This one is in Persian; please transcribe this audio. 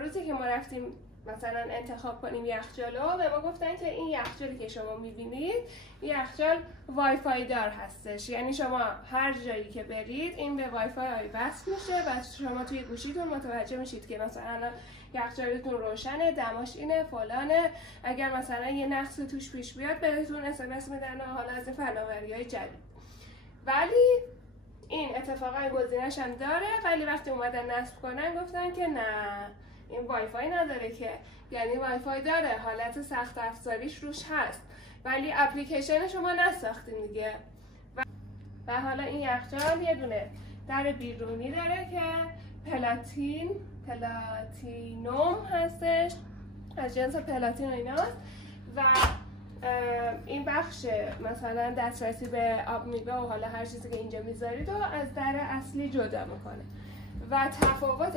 روزی که ما رفتیم مثلا انتخاب کنیم یخچالو، به ما گفتن که این یخچالی که شما میبینید این یخچال وای فای دار هستش، یعنی شما هر جایی که برید این به وای فای وصل میشه و شما توی گوشیتون متوجه میشید که مثلا یخچالتون روشنه، دماش اینه، فلانه. اگر مثلا یه نقصی توش پیش بیاد بهتون اس میدن حالا از فناوری‌های جدید. ولی این اتفاقا گزینش هم داره، ولی وقتی اومدن نصب کنن گفتن که نه این وای فای نداره، که یعنی وای فای داره، حالت سخت افزاریش روش هست ولی اپلیکیشن شما نساختین دیگه. و حالا این یخچال یه دونه در بیرونی داره که پلاتینوم هستش، از جنس پلاتین و ایناست و این بخش مثلا دسترسی به آب میوه و حالا هر چیزی که اینجا میذارید و از در اصلی جدا میکنه و تفاوت